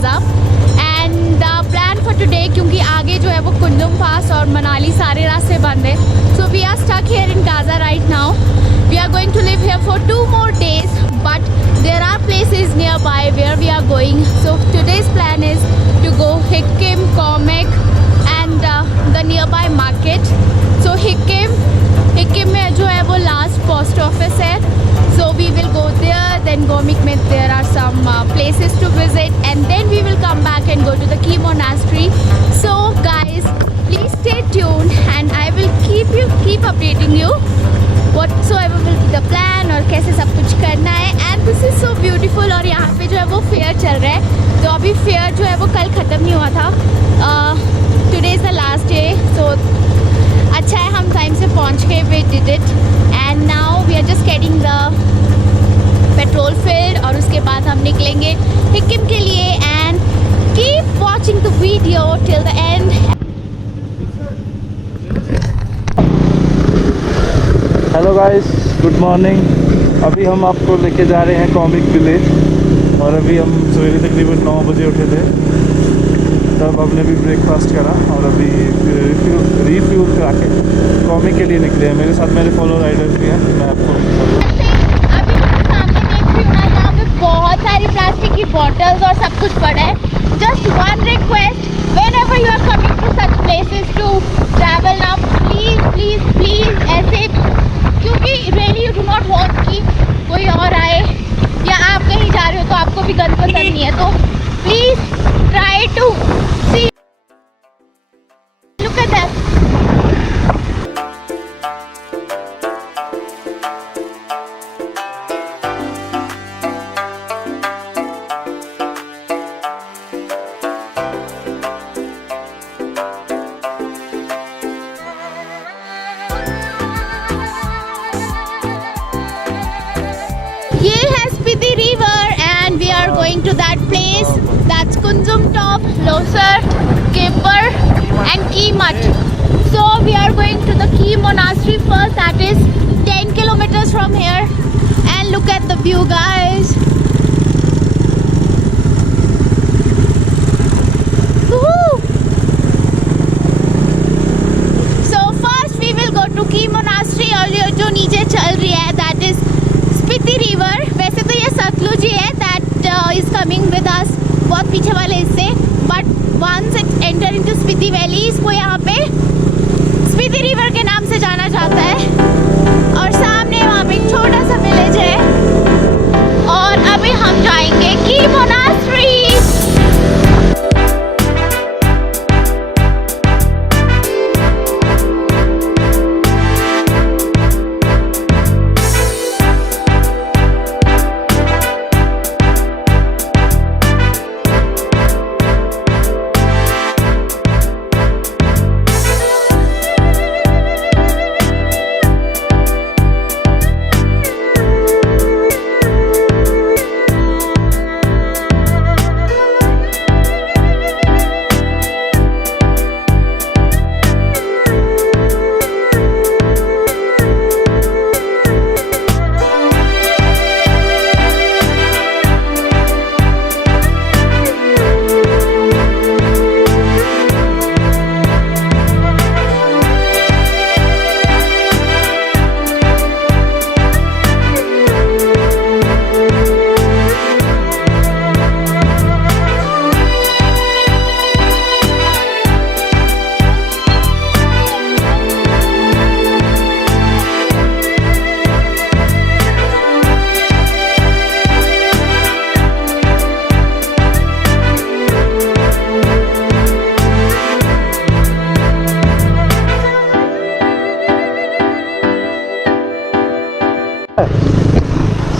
Kaza. And the plan for today, क्योंकि आगे जो है वो कुंदुम पास और मनाली सारे रास्ते बंद है, so we are stuck here in Kaza right now. We are going to live here for 2 more days, but there are places nearby where we are going. So today's plan is to go Hikkim, Comic and the nearby market. So Hikkim में जो है वो last post office है, so we will go there. Then Comic में there are some places to visit, and then we will come back and go to the Key Monastery. So guys, please stay tuned and I will keep updating you whatsoever will be the plan और कैसे सब कुछ करना है। And this is so beautiful। और यहाँ पे जो है वो फेयर चल रहा है, तो अभी फेयर जो है वो कल ख़त्म नहीं हुआ था। Today is the last day, so अच्छा है हम टाइम से पहुँच गए। We did it and now we are just getting the petrol fill और उसके बाद हम निकलेंगे हिक्किम के लिए। And keep watching the video till the end. Hello guys, good morning. अभी हम आपको लेके जा रहे हैं कॉमिक विलेज और अभी हम सवेरे तकरीबन 9 बजे उठे थे, तब हमने भी ब्रेकफास्ट करा और अभी रिफ्यूल करा के कॉमिक के लिए निकले हैं। मेरे साथ मेरे फॉलो राइडर्स भी हैं, मैं आपको अभी मैं सामने देख रही हूँ ना, जहाँ पे बहुत सारी प्लास्टिक की बॉटल्स और सब कुछ पड़ा है। Just one request, whenever you are coming to such places to travel now, please ऐसे, क्योंकि really you do not want कि कोई और आए या आप कहीं जा रहे हो तो आपको भी गंद पसंद नहीं है, तो please try to see, look at that. Here has Spiti River and we are going to that place. That's Kunzum Top, Losar, Kipper and Keemat. So we are going to the Key Monastery first. That is 10 kilometers from here. And look at the view, guys. Woohoo! So first we will go to Key Monastery और ये जो नीचे चल रही है that is Spiti रिवर। वैसे तो ये सतलुज ही है, that is coming with us, बहुत पीछे वाले हिस्से, but once it enter into Spiti valley, इसको यहाँ पे स्पीति रिवर के नाम से जाना जाता है। और सामने वहाँ पे एक छोटा सा विलेज है और अभी हम जाएंगे की मोनास्ट्री।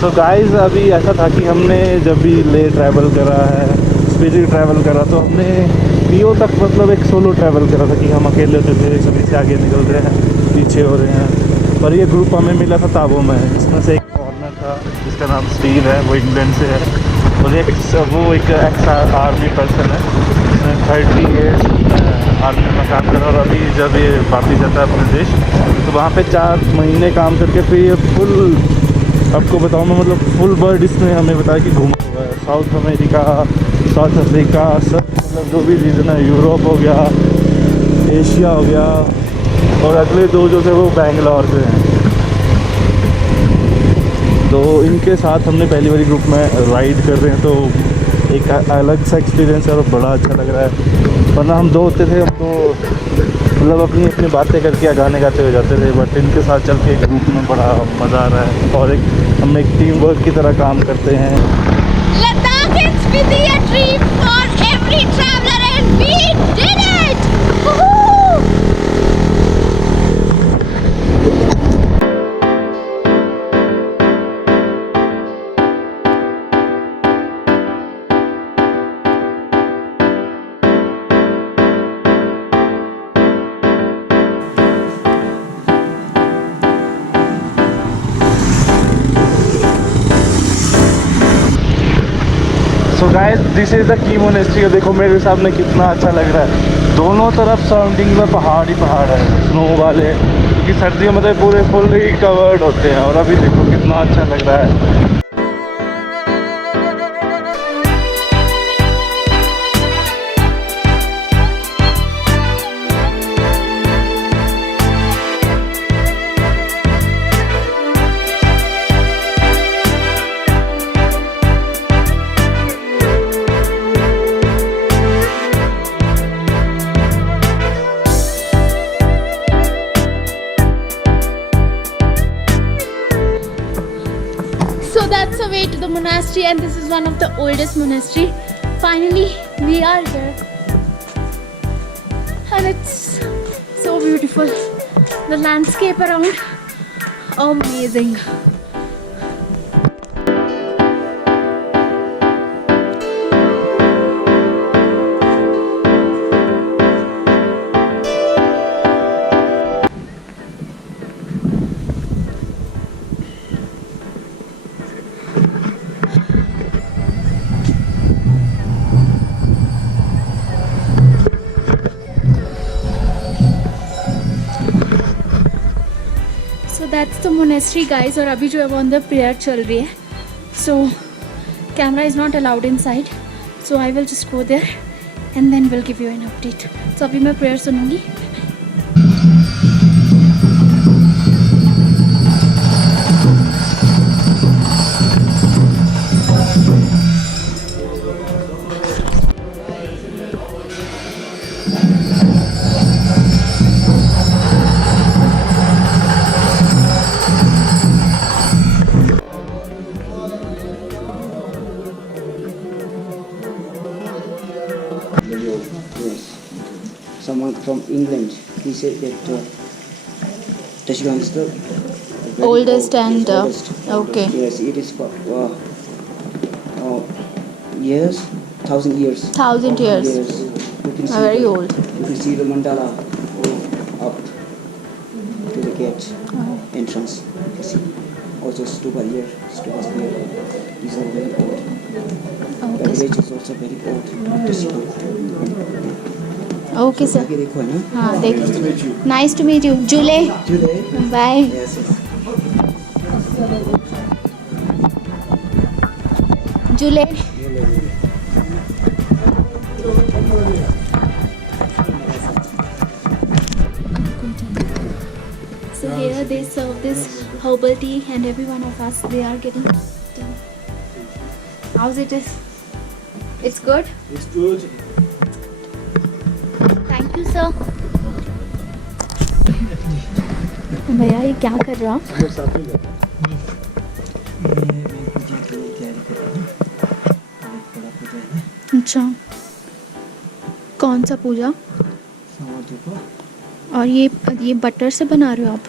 सो गाइस, अभी ऐसा था कि हमने जब भी ले ट्रैवल करा है, स्पीति ट्रैवल करा, तो हमने पीओ तक मतलब एक सोलो ट्रैवल करा था कि हम अकेले होते थे, सभी से आगे निकल रहे हैं, पीछे हो रहे हैं। पर ये ग्रुप हमें मिला था ताबो में, इसमें से एक फॉरनर था जिसका नाम स्टीव है, वो इंग्लैंड से है, और वो एक एक्स आर्मी पर्सन है, उसने 30 ईयर्स आर्मी में काम करा और अभी जब ये वापस जाता है अपने देश तो वहाँ पे 4 महीने काम करके फिर ये फुल आपको बताऊँ मैं, मतलब फुल वर्ल्ड इसमें हमें बताया कि घूमा हुआ है। साउथ अमेरिका, साउथ अफ्रीका, सब मतलब जो भी रीजन है, यूरोप हो गया, एशिया हो गया, और अगले दो जो थे वो बैंगलोर से हैं। तो इनके साथ हमने पहली बारी ग्रुप में राइड कर रहे हैं, तो एक अलग सा एक्सपीरियंस है और बड़ा अच्छा लग रहा है। वरना हम दो होते थे, हमको मतलब अपनी अपनी बातें करके या गाने गाते हुए जाते थे, बट इनके साथ चल के ग्रुप में बड़ा मज़ा आ रहा है और हम एक टीम वर्क की तरह काम करते हैं। Ladakh is really a dream for every traveler and we did it! Woohoo! So guys, this is the key monastery. देखो मेरे सामने कितना अच्छा लग रहा है, दोनों तरफ सराउंडिंग में पहाड़ ही पहाड़ है, स्नो वाले, क्योंकि सर्दियों में तो पूरे फुल्ली कवर्ड होते हैं। और अभी देखो कितना अच्छा लग रहा है। So that's the way to the monastery, and this is one of the oldest monastery. Finally, we are here, and it's so beautiful. The landscape around, amazing. So that's the monastery guys, और अभी जो है वो अंदर प्रेयर चल रही है, so camera is not allowed inside, so I will just go there and then we'll give you an update. So अभी मैं प्रेयर सुनूंगी. Yes, someone from England. He said that Tashkent is the very Oldest and oldest. okay. Yes, it is for years, 1,000 years. 1,000 years. Yes, you can see Very the, old. You can see the mandala up to the gate entrance. You can see also stupa here, stupas here. These are very old. The Okay, village is also very old. okay sir. आगे देखो है ना. हाँ देख. Nice to meet you. Jule. July. Bye. Yes, yes. Jule. So here they serve this herbal tea, and every one of us they are getting tea. How's it is? It's good. It's good. Thank you sir. भैया ये क्या कर रहा? अच्छा, कौन सा पूजा? और ये बटर से बना रहे हो आप?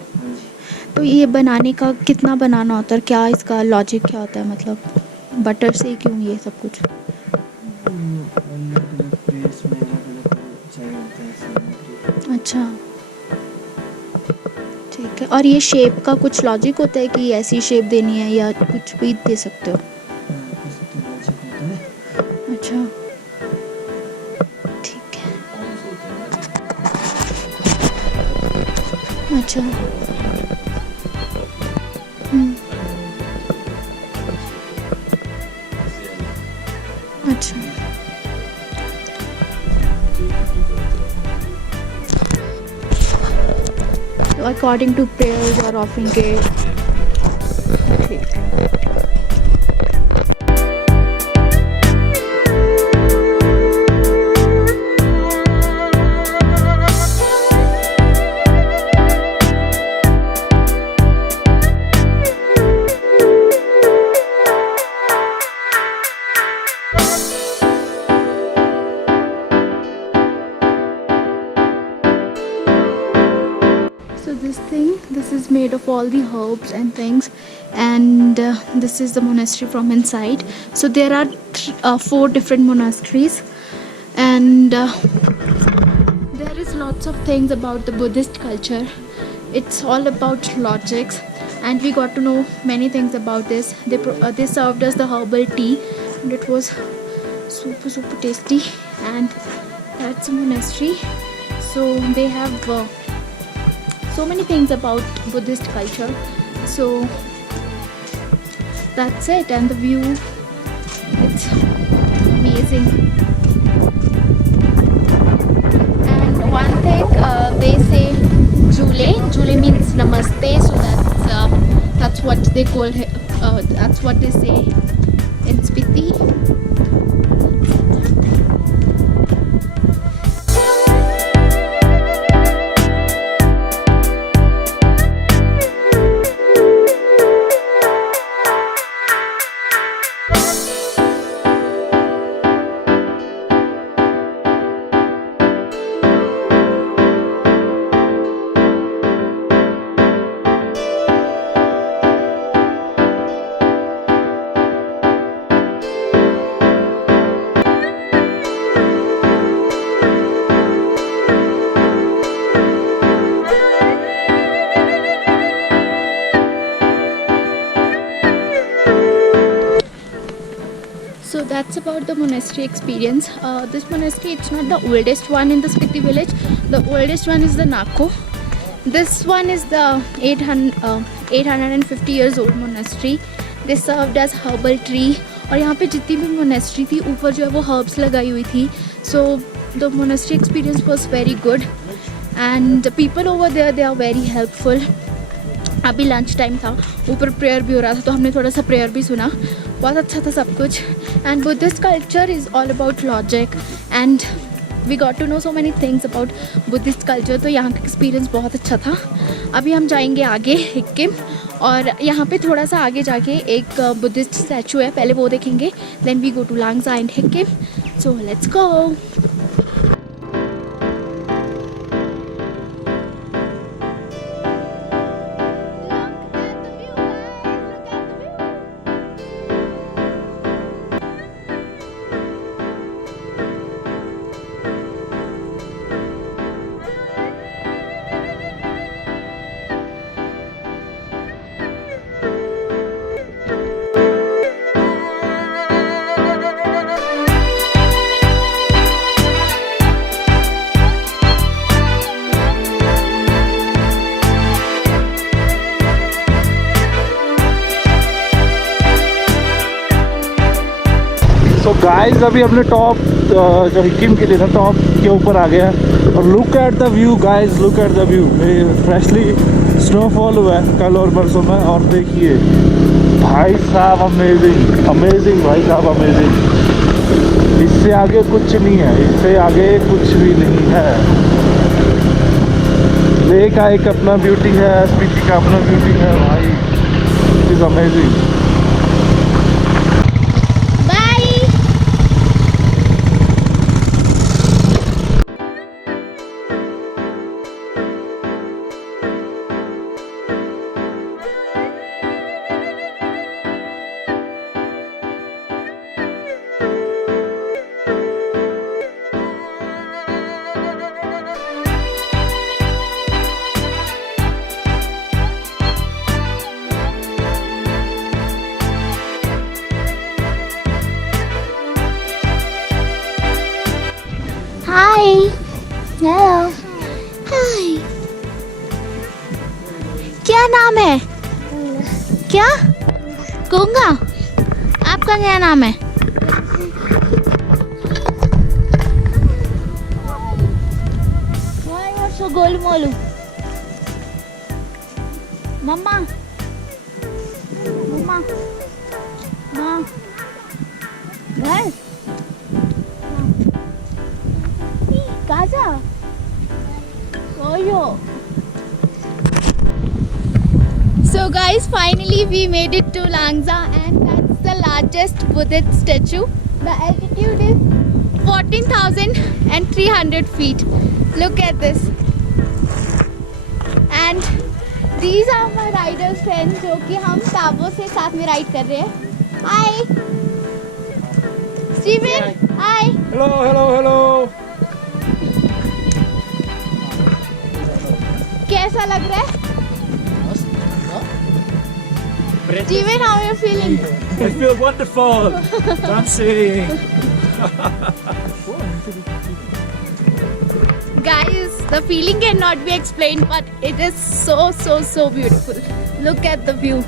तो ये बनाने का कितना बनाना होता है, क्या इसका लॉजिक क्या होता है, मतलब बटर से क्यों ये सब कुछ? अच्छा ठीक है। और ये शेप का कुछ लॉजिक होता है कि ऐसी शेप देनी है या कुछ भी दे सकते हो? अच्छा ठीक है। अच्छा अकॉर्डिंग टू प्रेयर्स और ऑफरिंग के। ठीक। This is made of all the herbs and things, and this is the monastery from inside. So there are 4 different monasteries, and there is lots of things about the Buddhist culture. It's all about logics, and we got to know many things about this. They served us the herbal tea, and it was super tasty. And that's a monastery. So they have so many things about Buddhist culture. So that's it, and the view, it's amazing. And one thing, they say Jule means namaste, so that's what they call that's what they say in Spiti. So that's about the monastery experience. This monastery, it's not the oldest one in the Spiti village. The oldest one is the Nako. This one is the 850 years old monastery. They served as herbal tree. और यहाँ पे जितनी भी monastery थी ऊपर जो है वो herbs लगाई हुई थी. So the monastery experience was very good, and the people over there, they are very helpful. अभी लंच टाइम था, ऊपर प्रेयर भी हो रहा था, तो हमने थोड़ा सा प्रेयर भी सुना. बहुत अच्छा था सब कुछ. And Buddhist culture is all about logic, and we got to know so many things about Buddhist culture. तो यहाँ का एक्सपीरियंस बहुत अच्छा था. अभी हम जाएंगे आगे हिक्किम, और यहाँ पे थोड़ा सा आगे जाके एक बुद्धिस्ट स्टैचू है, पहले वो देखेंगे. Then we go to Langza and Hikkim. So let's go. So guys अभी हमने टॉप जो हिक्किम के लिए था टॉप के ऊपर आ गया, और look at the view guys, look at the view. Freshly snowfall हुआ है कल और परसों में, और देखिए भाई साहब अमेजिंग अमेजिंग भाई साहब अमेजिंग. इससे आगे कुछ नहीं है, इससे आगे कुछ भी नहीं है. लेक का एक अपना ब्यूटी है, स्पीति का अपना ब्यूटी है भाई. It is amazing. Hi. Hello. Hi. क्या नाम है? क्या? गंगा. आपका क्या नाम है? Why you are so Golu मोलू? मम्मा मम्मा हाँ घर Kaza OYO. So guys, finally we made it to Langza, and that's the largest Buddhist statue. The altitude is 14,300 feet. Look at this. And these are my riders friends जो कि हम ताबो से साथ में राइड कर रहे हैं. Hi. Steven. Hi. हेलो. कैसा लग रहा है? Steven, how are you feeling? I feel wonderful. Dancing. Guys, the feeling cannot be explained, but it is so beautiful. Look at the view.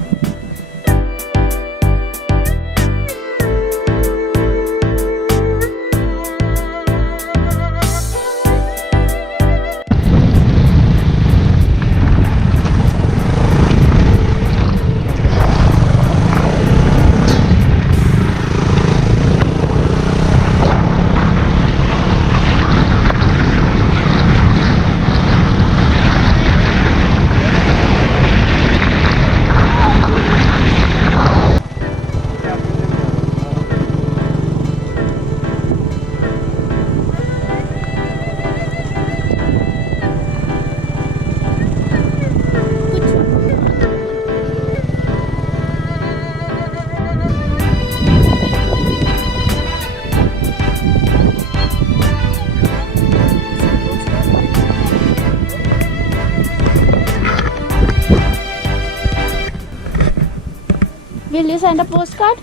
Will you send a postcard?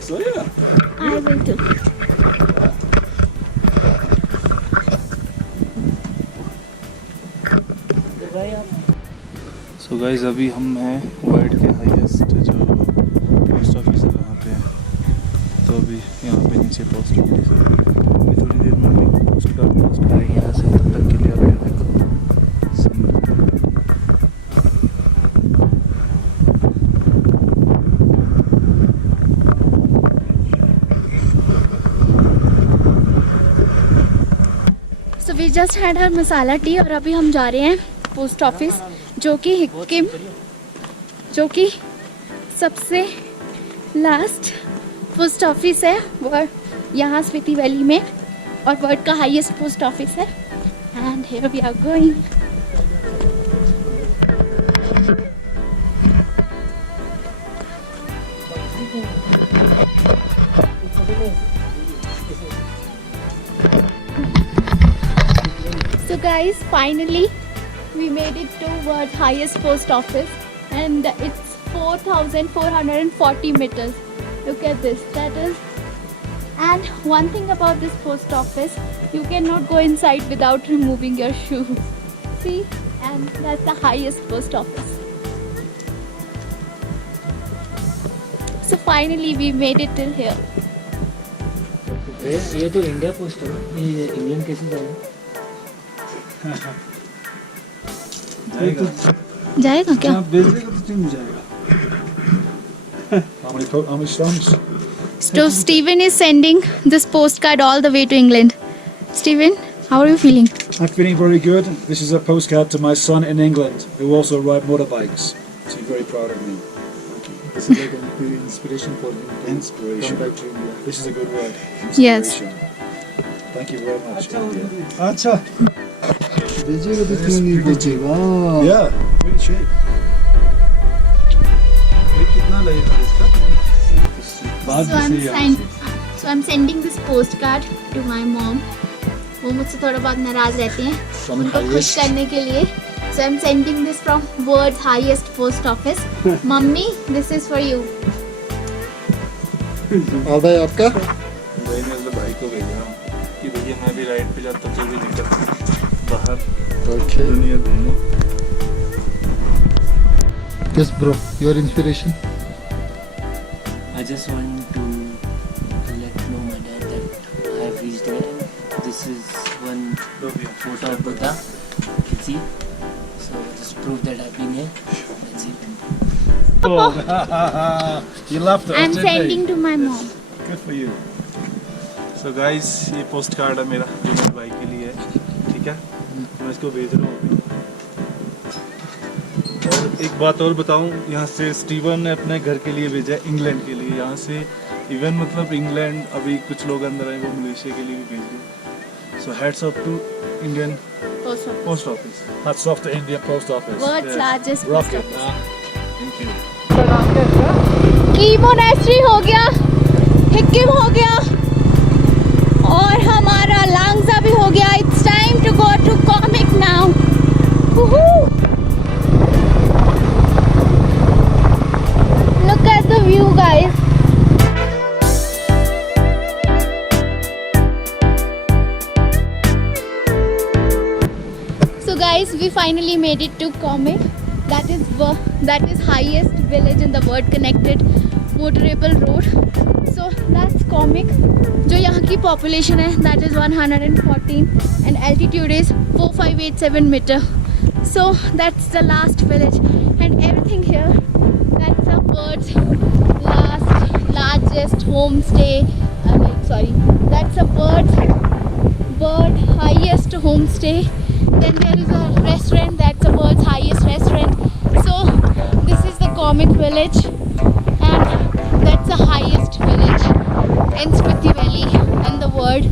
So yeah. I will too. So guys अभी हम हैं वर्ल्ड के हाईएस्ट जो post office है वहाँ पे. तो अभी यहाँ पे नीचे पोस्ट ऑफिस है. अभी थोड़ी देर में हमें पोस्ट आएगी यहाँ से. तब तक के लिए अभी देखो So we just had our masala tea और अभी हम जा रहे हैं पोस्ट ऑफिस जो कि हिक्किम जो कि सबसे लास्ट पोस्ट ऑफिस है वो यहाँ स्पीति वैली में और वर्ल्ड का हाईएस्ट पोस्ट ऑफिस है. And here we are going. So guys, finally we made it to world's highest post office, and it's 4,440 meters. Look at this. That is, and one thing about this post office, you cannot go inside without removing your shoe. See, and that's the highest post office. So finally we made it till here. ये तो India post है. ये इंग्लैंड कैसे जाएगा? जाएगा क्या? भेजेगा तो क्यों नहीं जाएगा? How many stones? So Steven is sending this postcard all the way to England. Steven, how are you feeling? I'm feeling very good. This is a postcard to my son in England, who also ride motorbikes. So he's very proud of me. This is like an inspiration for him to Inspiration. come back to India. This is a good word. Yes. Inspiration. Thank you very much. India. अच्छा भेजेगा तो क्यों नहीं भेजेगा? Yeah, really cheap. कितना लगेगा इसका? So I'm sending this postcard to my mom. वो मुझसे थोड़ा बहुत नाराज रहते हैं उनको खुश करने के लिए. So I'm sending this from world's highest post office. Mummy, this is for you. और भाई आपका? भाई मैं तो भाई को भेज रहा हूँ कि भैया मैं भी राइड पे जाता तो भी निकल बाहर Okay. दुनिया घूमो. Yes, bro. Your inspiration? I just want to let know my dad that I have reached there. This is one photo of Buddha. You can see. So just prove that I've been here. That's it. You loved it. I'm didn't you? sending to my mom. Good for you. So guys ये post card है मेरा मेरे भाई के लिए, ठीक है, मैं इसको भेज रहा हूँ अभी। और एक बात और बताऊँ, यहाँ से स्टीवन ने अपने घर के लिए भेजा है, इंग्लैंड के लिए। यहाँ से इवन मतलब इंग्लैंड, अभी कुछ लोग अंदर आए वो मलेशिया के लिए भी भेज रहे। So heads off to Indian post office. Hats off to Indian Post Office. World's largest post Rocket. office. Thank you. की मोनेस्ट्री हो गया, हिक्किम हो गया और हमारा लांगजा भी हो गया। It's time to go to Komic now. Look at the view guys. So guys, we finally made it to Comic. That is highest village in the world, connected motorable road. So that's Comic. जो यहाँ की population है that is 114 and altitude is 4587 meter. So that's the last village and everything here. That's a bird's largest homestay. That's a bird highest homestay. Then there is a restaurant, that's the world's highest restaurant. So this is the Comic village and that's the highest village in Spiti Valley in the world,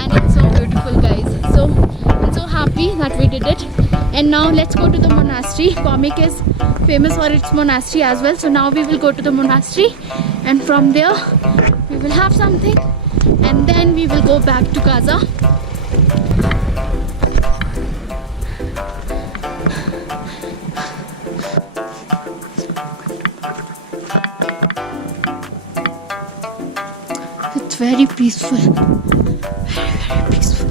and it's so beautiful guys. So I'm so happy that we did it. And now let's go to the monastery. Comic is famous for its monastery as well. So now we will go to the monastery and from there we will have something and then we will go back to Gaza. It's very peaceful. Very peaceful.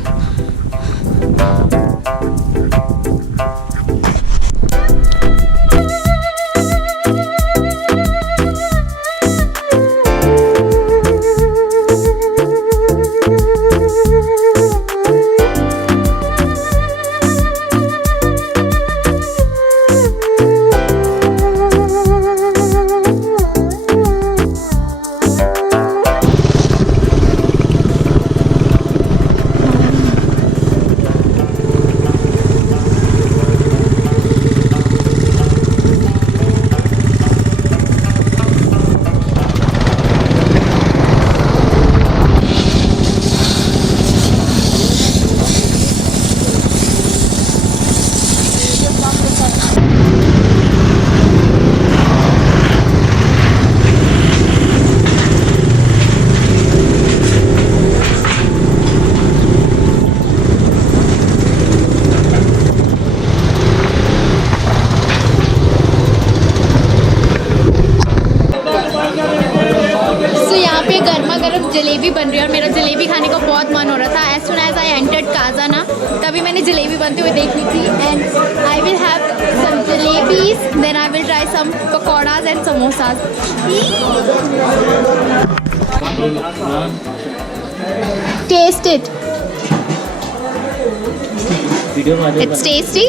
Jalebi बन रही है और मेरा जलेबी खाने का बहुत मन हो रहा था। As soon as I entered Kaza ना, तभी मैंने जलेबी बनते हुए देख ली थी। And I will have some jalebis, then I will try some pakoras and samosas. Taste it, it's tasty.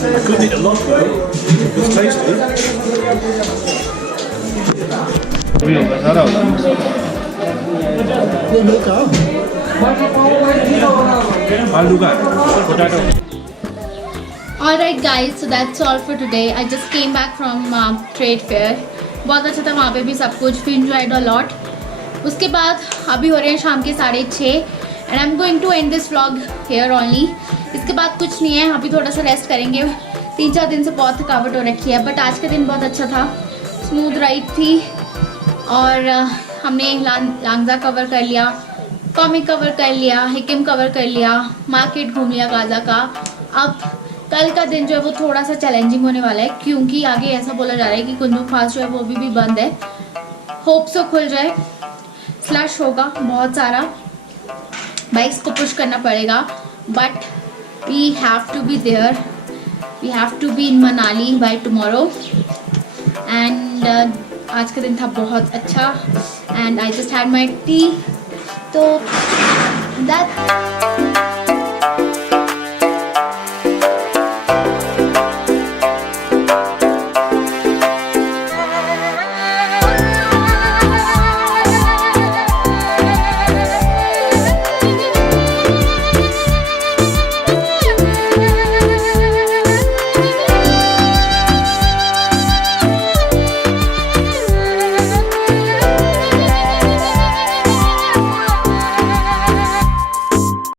I couldn't eat a lot though. It's tasty. सारा होगा आलू का potato. Alright guys, so that's all for today. I just came back from trade fair. बहुत अच्छा था वहाँ पे भी सब कुछ, we enjoyed a lot. उसके बाद अभी हो रहे हैं शाम के 6:30 and I'm going to end this vlog here only. इसके बाद कुछ नहीं है, अभी थोड़ा सा रेस्ट करेंगे। 3-4 दिन से बहुत थकावट हो रखी है, बट आज का दिन बहुत अच्छा था, स्मूथ राइड थी और हमने लांगजा कवर कर लिया, कॉमिक कवर कर लिया, हिकिम कवर कर लिया, मार्केट घूम लिया गाजा का। अब कल का दिन जो है वो थोड़ा सा चैलेंजिंग होने वाला है क्योंकि आगे ऐसा बोला जा रहा है कि कुंदुम फास्ट जो है वो भी बंद है। होप सो खुल जाए, स्लश होगा बहुत सारा, बाइक्स को पुश करना पड़ेगा, but we have to be there, we have to be in Manali by tomorrow. And आज का दिन था बहुत अच्छा and I just had my tea, तो दैट